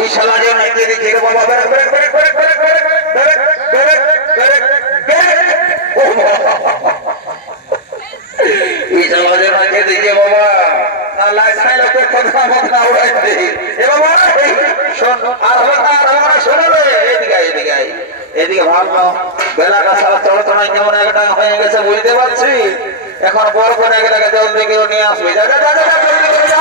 এই শালা যে নাকি দেখে রে বাবা এই শালা যে নাকি দেখে বাবা না লাইট নাই লোকে কথা মত না উড়াইতে এ বাবা শোন আর আমরা শোনো রে এদিকে ভাবলো বেলাটা সারা চড়চড়াই কেমন একটা হয়ে গেছে বুঝতে পারছি এখন বড় করে এটাকে জলদি কেউ নিয়ে আসবে যা যা যা জলদি করে যা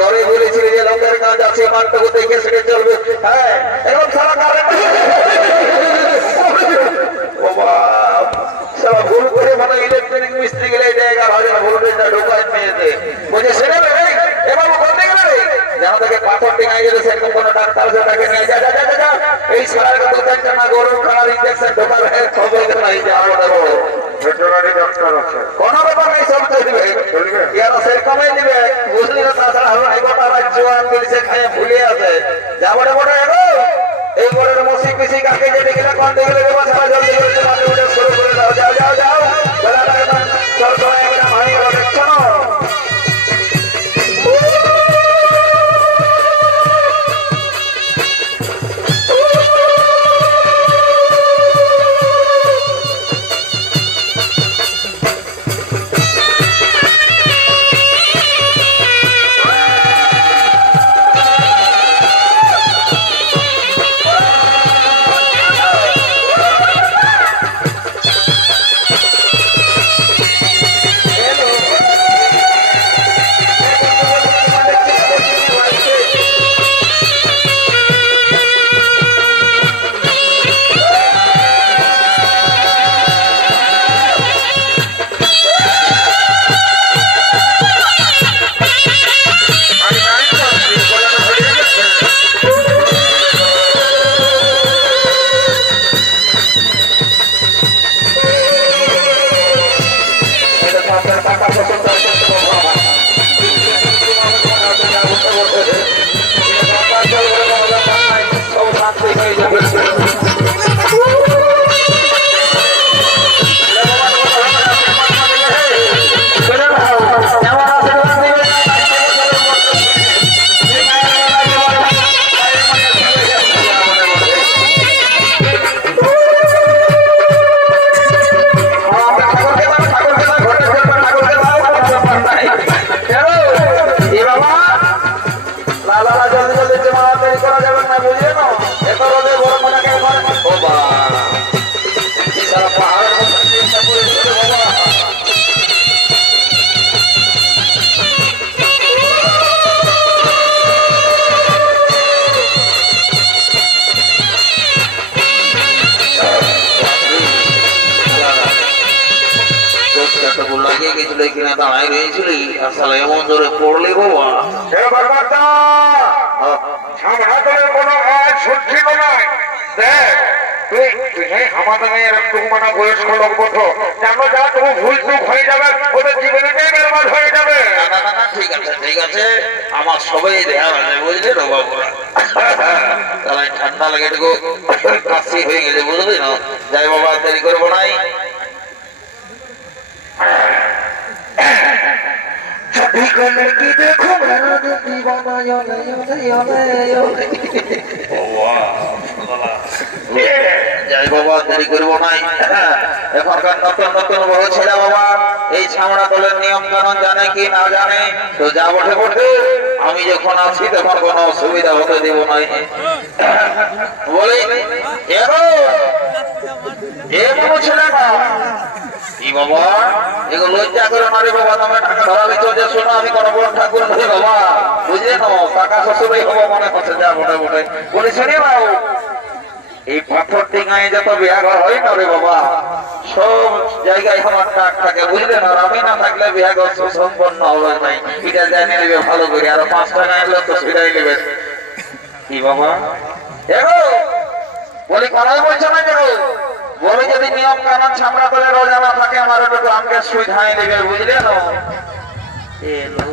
ঘরে বলেছিল যে লোকের কাজ আছে মানটুকু দেখে সেটা চলবে হ্যাঁ এবং সারা কারেন্ট ভুল করে মানে ইলেকট্রনিক মিস্ত্রি গেলে 11,000 ভোল্টেজটা ঢোকায় মেয়েতে বুঝে সেটা এবার করতে গেলে যেন থেকে পাথর টেঙায় গেলে সেরকম কোনো ডাক্তার তাকে নিয়ে যা এই সারার কথা দেখতে না গরম খাওয়ার ইঞ্জেকশন ঢোকাবে খবর নাই যে আমাদের কোনো ব্যাপার নেই সব চলবে এরা সেরকমই দিবে বুঝলি না তাছাড়া হলো গোটা রাজ্য আন্দোলন খায় ভুলে আছে যা বড় বড় এগো এই বড়ের মসি পিসি কাকে যেতে গেলে কোন দিকে ব্যবস্থা জলদি করে শুরু করে দাও যাও বেলাটা একদম চল একদম হাই দেখছো না জলদি জলদি জমা করা যাবে না বুঝলে না এত রোদে গরম তুলে কিনা দাঁড়াই রয়েছিলি আসলে এমন জোরে পড়লি বাবা সামনা করে কোনো আওয়াজ শুনছিল না। দেখ তুই আমাদের একটু মানে বয়স্ক লোক বটো জানো যা তুমি ভুল চুক হয়ে যাবে ওদের জীবনটাই বেরবাদ হয়ে যাবে। ঠিক আছে ঠিক আছে আমার সবাই দেওয়া হবে বুঝলি রে বাবুরা তাহলে ঠান্ডা লাগে একটু কাশি হয়ে গেছে বুঝলি না। যাই বাবা দেরি করবো নাই। কি দেখো যাই বাবা দেরি করবো নাই। এখনকার নতুন নতুন বড় ছেলে বাবা এই ছামড়া দলের নিয়ম কানুন জানে কি না জানে তো যা বটে বটে আমি যখন আছি তখন কোনো অসুবিধা হতে দেব নাই বলে ছেলে না কি বাবা এগুলো লজ্জা করে না রে বাবা তোমার টাকা ধরাবি তো যে শোনো আমি কোনো বড় ঠাকুর নই বাবা বুঝলে না টাকা শ্বশুরই হবো মনে করছে যা বটে বটে বলে শুনি না এই পাথর ডিঙায় যত বিয়াঘর হয় না রে বাবা সব জায়গায় আমার টাক থাকে বুঝলেন আর আমি না থাকলে বিয়াঘর সুসম্পন্ন হবে নাই এটা জানি নেবে ভালো করে আর 5 টাকা এলে তো সেটাই নেবে কি বাবা দেখো বলি কথাই বলছো না দেখো বলে যদি নিয়ম কানুন ছামড়া করে রোজা না থাকে আমার একটু আমাকে সুবিধাই নেবে বুঝলে না এলো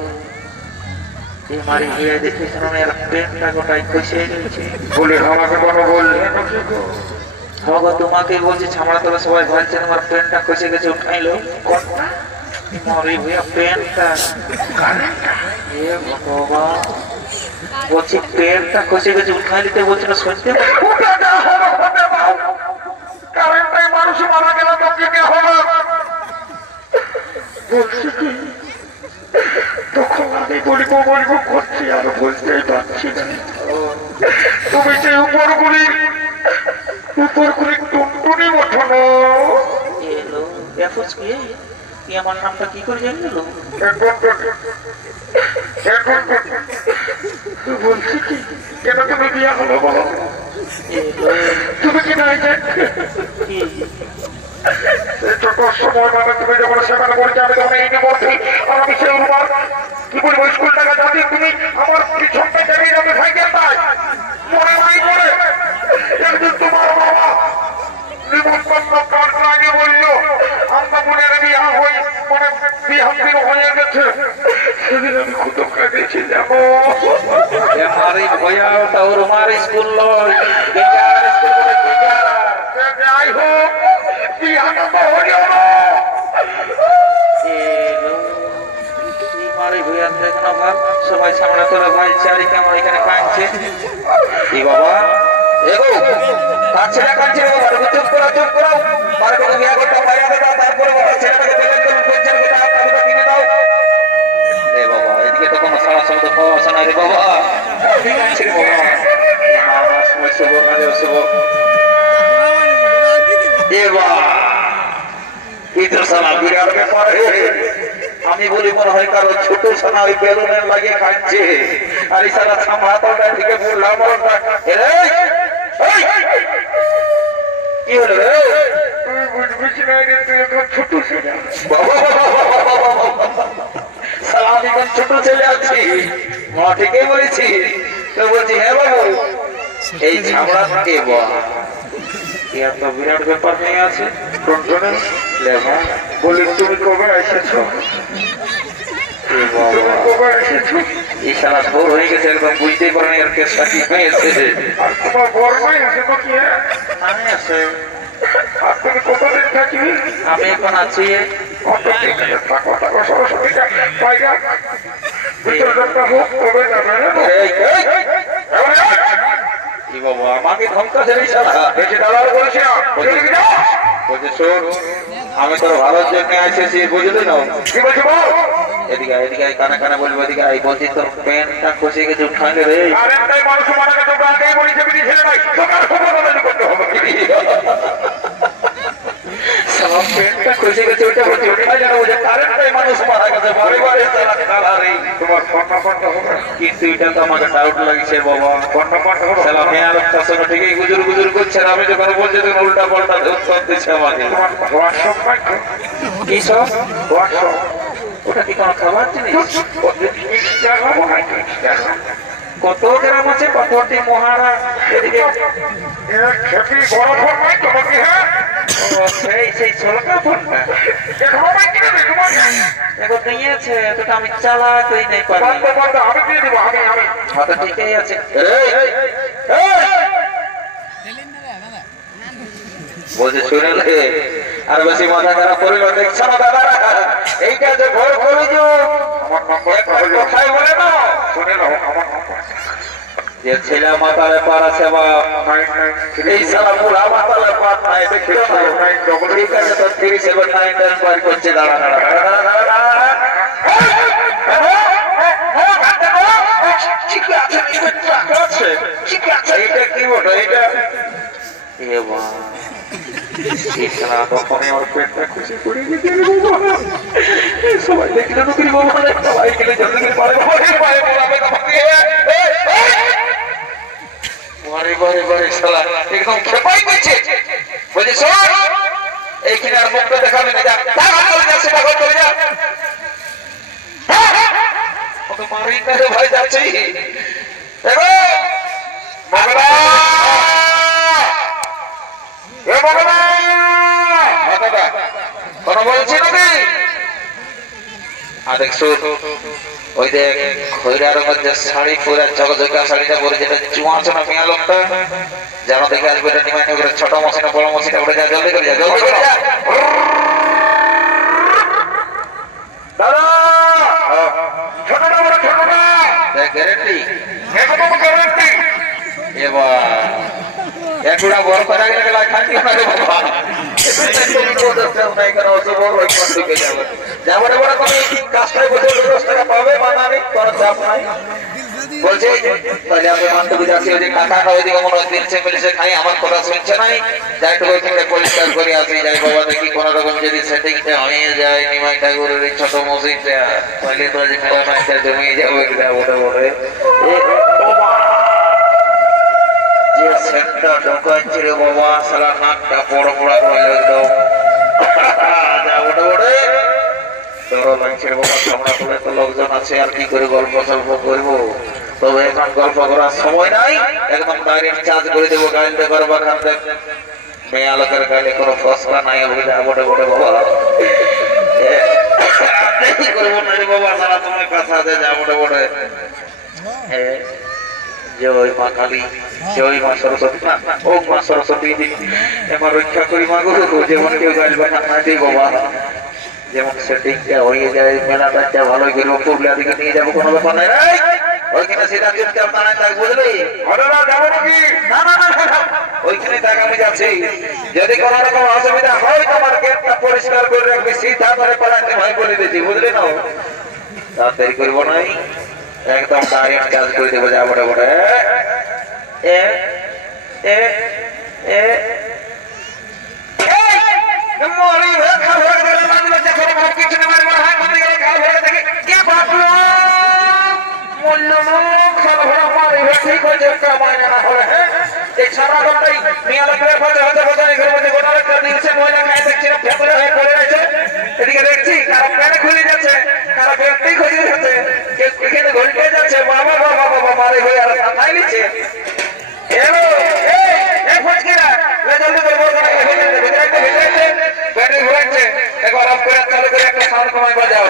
মারি গিয়ে দেখে শুনে পেনটা গোটাই খুশি বলে আমাকে কোনো বললেন বাবা তোমাকে বলছি ছামড়া তলে সবাই ভাবছে আমার পেনটা খুশি গেছে উঠাইলো কোনটা মারি ভইয়া পেনটা এ বাবা বলছি পেনটা খুশি গেছে উঠাই দিতে বলছিল সত্যি কারেন্টটাই মানুষ মারা গেল তো কি হলো বলছি কি তখন আমি বলিব করছি আর বলতেই পারছি না। তুমি যে উপরগুলি টুনটুনি ওঠানো এলো দেখোস কি আমার নামটা কি করে জানলো এখন বলছি কি কেন তুমি বিয়া হলো বলো তুমি কি নাই ছোট সময় মানে তুমি যখন সেখানে বলছি আমি তখন এই বলছি আর আমি সেই রুমার কি বলবো স্কুল টাকা যাচ্ছি তুমি আমার পিছনটা চালিয়ে যাবে সাইকেল পাই মনে নাই করে একদিন তোমার বাবা নিমন্ত্রণ কার্ড আগে বললো আমরা মনে বিয়া হই মনে বিয়া দিন হয়ে গেছে সেদিন আমি খুব কাঁদিয়েছি যাবো हमारी भैया और हमारे स्कूल যাই হোক বিয়াটা তো হইল না ভৈয়া দেখো ভাব সবাই সামনে তোরা ভাই চারি কেমন এখানে কাঁদছে কি বাবা এগো কাছে না কাঁদছে বাবা চুপ করো পারে কোনো বিয়া করতে বাইরে দাও তারপরে বাবা ছেলেটাকে দিলেন তুমি পেনশন করতে আপনাকে কিনে দাও রে বাবা এদিকে তো কোনো সারা শব্দ পাওয়া আসে না রে বাবা ছেড়ে বাবা আমার সময় শুভ না রে শুভ দেবা ইতো সালা বিরাট ব্যাপার আমি বলি মনে হয় কারো ছোট সোনা ওই বেলুনের লাগিয়ে কাঁদছে আর এই সারা ছামাতলটা থেকে বললাম কি হলো রে ছোট ছেলে সালাম এখন ছোট ছেলে আছি মা ঠিকই বলেছি তো বলছি হ্যাঁ বাবু এই ছামড়া কে এত বিরাট ব্যাপার নিয়ে আছে বলি তুমি কবে এসেছো এই সারা ভোর হয়ে গেছে একদম বুঝতেই পারেনি আর কেসটা কি হয়েছে আর তোমার বর্মাই আছে তো কি আমি আছে আর তুমি কতদিন থাকবি আমি এখন আছি আমাকে ধমকাছে আমি তোর ভালোর জন্য এসেছি বুঝলি না এদিকে এদিকে কানে কানে বলবো এদিকে এই বলছি তোর প্যান্টটা খসে গেছে উঠানে রে মানুষ মারা গেছে প্যান্টটা খসে গেছে ওটা বলছি উঠা যেন বুঝে কারেন্টটাই মানুষ মারা গেছে বারে বারে তারা কালারে তোমার ফন্ডা ফন্ডা হবে কিন্তু এটা তো আমাকে ডাউট লাগছে বাবা ফন্ডা ফন্ডা হবে সালা মেয়ার শাসন ঠিকই গুজুর গুজুর করছে আর আমি যখন বলছি তখন উল্টা পাল্টা উত্তর দিচ্ছে আমাকে তোমার হোয়াটসঅ্যাপ পাই কি সব হোয়াটসঅ্যাপ ওটা কি কোনো খাবার জিনিস? কত গ্রাম আছে? কতটি মহারা এদিকে? খেপি বড় ফোন নাই তোমাকে? হ্যাঁ সেই ছোলকা ফোনটা এখন নিয়েছে, তোটা আমি চালাতেই নেই পারি। আমি দিয়ে দেবো, আমি তো ঠিকই আছে। বলছে শুনেলে আর বেশি মাথা খারাপ করিল দেখছো না দাদারা? এইটা যে ঘর করে আমার নম্বর কোথায় বলে না শুনে নাও, আমার নম্বর যে ছেলে মাতালে পার আছে বা এই সারা বুড়া মাতালে পার নাই দেখছো না? ঠিক আছে তো 3799 বার করছে। দাঁড়া দাঁড়া দাঁড়া দাঁড়া দাঁড়া ঠিক আছে ঠিক আছে। এইটা কি বটো? এইটা এ বাবা তখনই আমার পেটটা খুশি করে গেছে। সবাই দেখলে নকরি বাবা, সবাই গেলে জলদি করে পারে একদম খেপাই গেছে। বলছি শোন, এইখানে আর মুখটা দেখাবে না, যা চলে যা, সেটা ঘর চলে যা। মারি না রে ভাই, যাচ্ছি বলছি নাকি? দেখছো ওই দেখ খৈরা রঙের যে শাড়ি পরে জগজগা শাড়িটা পরে, যেটা চুয়া চোনা মেয়া লোকটা যেন দেখে আসবে, এটা নিমাই করে ছোট মশিনা বড় মশিনা উঠে যা, জলদি করে যা, জলদি করে যা। গ্যারেন্টি এবার একটা বড় করা গেলে খাটি না রে বাবা। বলছে আমার কথা শুনছে নাই, যাই তো ওইখানে পরিষ্কার করে আসি, যাই বাবা দেখি কোন রকম যদি সেটিংটা হয়ে যায় নিমাই ঠাকুরের এই ছোট মসজিদটা, তাহলে তো মেলাটা জমিয়ে যাবো ওটা বলে। যে সেটটা ঢোকাচ্ছে রে বাবা, সারা নাকটা বড় বড় করে একদম লোকজন আছে, আর কি করে গল্প সল্প করবো? তবে এখন গল্প করার সময় নাই, একদম ডাইরেক্ট চার্জ করে দেবো। গাইলতে করবো খান দেখ মেয়ে আলোকের গাইলে কোনো ফসকা নাই, বটে বটে বাবা করবো না রে বাবা, সারা তোমার কাছে আছে যা বটে বটে। হ্যাঁ জয় মা কালী, জয় মা সরস্বতী, ও মা সরস্বতী এবার রক্ষা করি মা গো, যেমন কেউ গাইল বাখান না দিই বাবা, যেমন সেটিংটা হয়ে যায় মেলাটা ভালোই করবো, পুরুলিয়া দিকে নিয়ে যাবো, কোনো ব্যাপার নাই। ওইখানে সেটা চুপচাপ দাঁড়ায় থাক, বুঝলি? ওইখানে থাক, আমি যাচ্ছি। যদি কোনো রকম অসুবিধা হয় তোমার গেটটা পরিষ্কার করে রাখবি, সিধা করে পালাতে ভাই বলে দিচ্ছি, বুঝলি না? তাড়াতাড়ি করবো নাই, একদম ডাইরেক্ট চার্জ করে দেবো যা বটে বটে। সারা ঘন্টাই মেয়ে লোকের হতে হতে গোটা একটা দিয়েছে, মহিলা খায় দেখছি ফেপড়ে হয়ে পড়ে রয়েছে, এদিকে দেখছি কারো প্যানে খুলে যাচ্ছে, কারো ব্যক্তি খুলে যাচ্ছে, কেউ এখানে ঘুরতে যাচ্ছে, বাবা বাবা বাবা মারে হয়ে আর খাই নিচ্ছে। একবার অফ করে চালু করে একটা সাউন্ড কমাই বাজাও।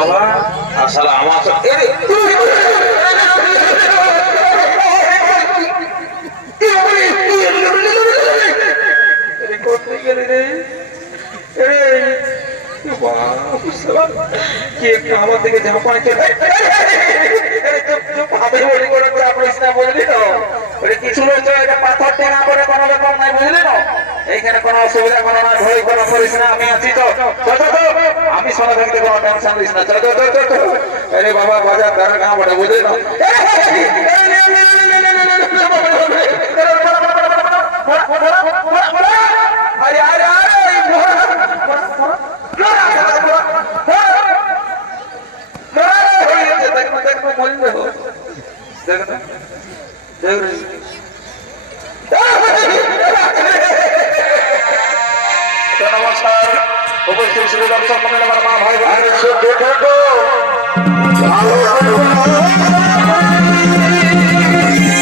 বাবা আসলে আমার আমার দিকে ঝাঁপাইছে কিছু পাথর টেঙা করে কোনো রকম নাই বুঝলি না এইখানে কোনো অসুবিধা কোনো নাই ভয় কোনো করিস না আমি আছি তো আমি শোনা থাকতে কোনো টেনশন দিস না আরে বাবা বাজার ধারে গাঁ বটে বুঝলি না আরে আরে নমস্কার উপস্থিত শ্রী দর্শক মন্ডলী আমার মা ভাই